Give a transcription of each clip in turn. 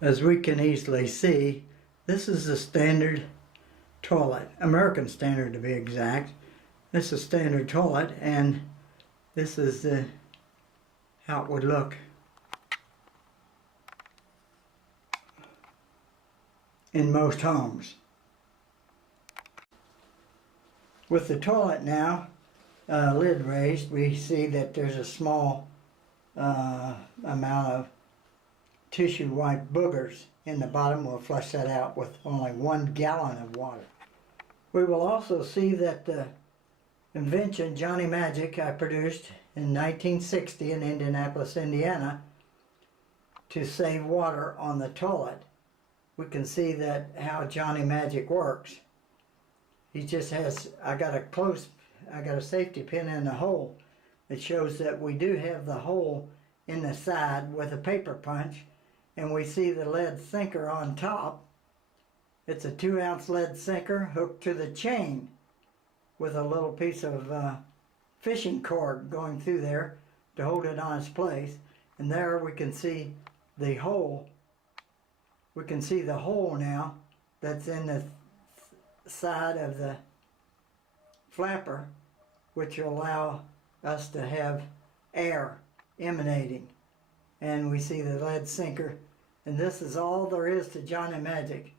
As we can easily see, this is the standard toilet, American standard to be exact. This is standard toilet, and this is how it would look in most homes. With the toilet now lid raised, we see that there's a small amount of tissue white boogers in the bottom. We'll flush that out with only 1 gallon of water. We will also see that the invention Johnny Majic I produced in 1960 in Indianapolis, Indiana, to save water on the toilet. We can see that how Johnny Majic works. He just has, I got a safety pin in the hole. It shows that we do have the hole in the side with a paper punch, and we see the lead sinker on top. It's a 2-ounce lead sinker hooked to the chain with a little piece of fishing cord going through there to hold it on its place. And there we can see the hole. We can see the hole now that's in the side of the flapper, which will allow us to have air emanating. And we see the lead sinker. And this is all there is to Johnny Majic,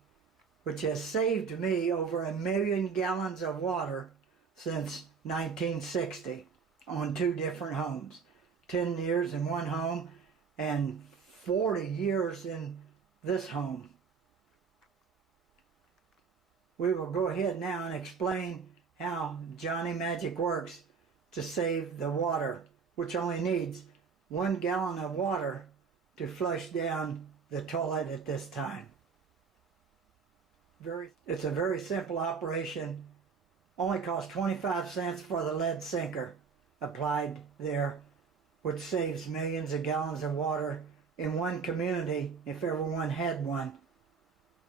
which has saved me over 1 million gallons of water since 1960 on 2 different homes. 10 years in one home and 40 years in this home. We will go ahead now and explain how Johnny Majic works to save the water, which only needs 1 gallon of water to flush down the toilet at this time. It's a very simple operation. Only costs 25 cents for the lead sinker applied there, which saves millions of gallons of water in one community if everyone had one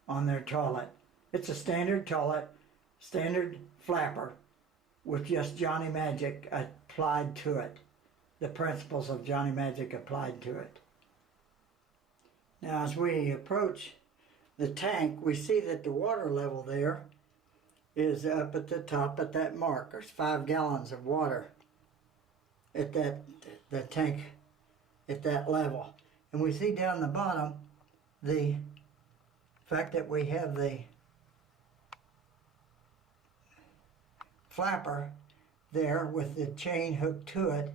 on their toilet. It's a standard toilet, standard flapper, with just Johnny Majic applied to it. The principles of Johnny Majic applied to it. Now as we approach the tank, we see that the water level there is up at the top at that mark. There's 5 gallons of water at the tank at that level. And we see down the bottom the fact that we have the flapper there with the chain hooked to it,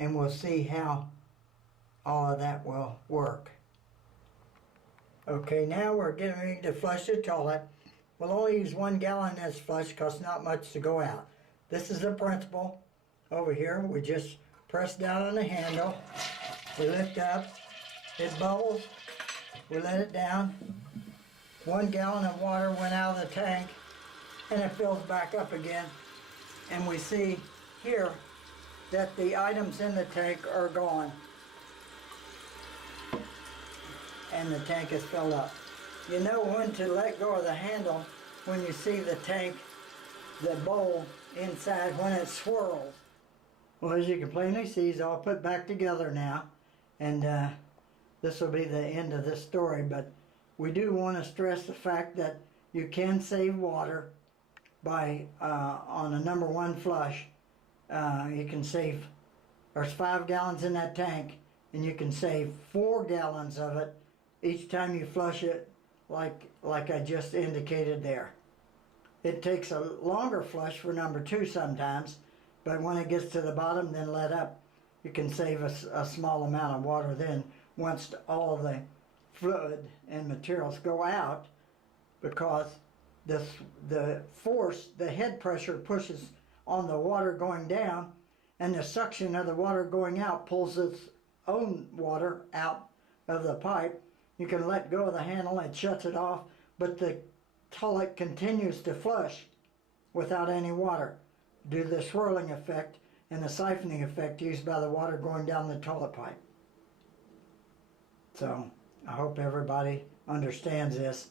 and we'll see how all of that will work. Okay, now we're getting ready to flush the toilet. We'll only use 1 gallon in this flush because not much to go out. This is the principle over here. We just press down on the handle, we lift up, it bubbles, we let it down. 1 gallon of water went out of the tank, and it fills back up again. And we see here that the items in the tank are gone, and the tank is filled up. You know when to let go of the handle when you see the tank, the bowl inside, when it swirls. Well, as you can plainly see, it's all put back together now, and this will be the end of this story. But we do want to stress the fact that you can save water by on a number 1 flush. You can save, there's 5 gallons in that tank, and you can save 4 gallons of it each time you flush it, like I just indicated there. It takes a longer flush for number 2 sometimes, but when it gets to the bottom, then let up, you can save a small amount of water then once all the fluid and materials go out, because the force, the head pressure pushes on the water going down, and the suction of the water going out pulls its own water out of the pipe. You can let go of the handle, it shuts it off, but the toilet continues to flush without any water due to the swirling effect and the siphoning effect used by the water going down the toilet pipe. So I hope everybody understands this,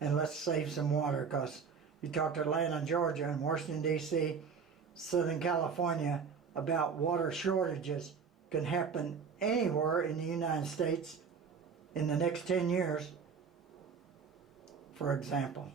and let's save some water, because you talk to Atlanta, Georgia, and Washington, D.C., Southern California about water shortages can happen anywhere in the United States in the next 10 years, for example.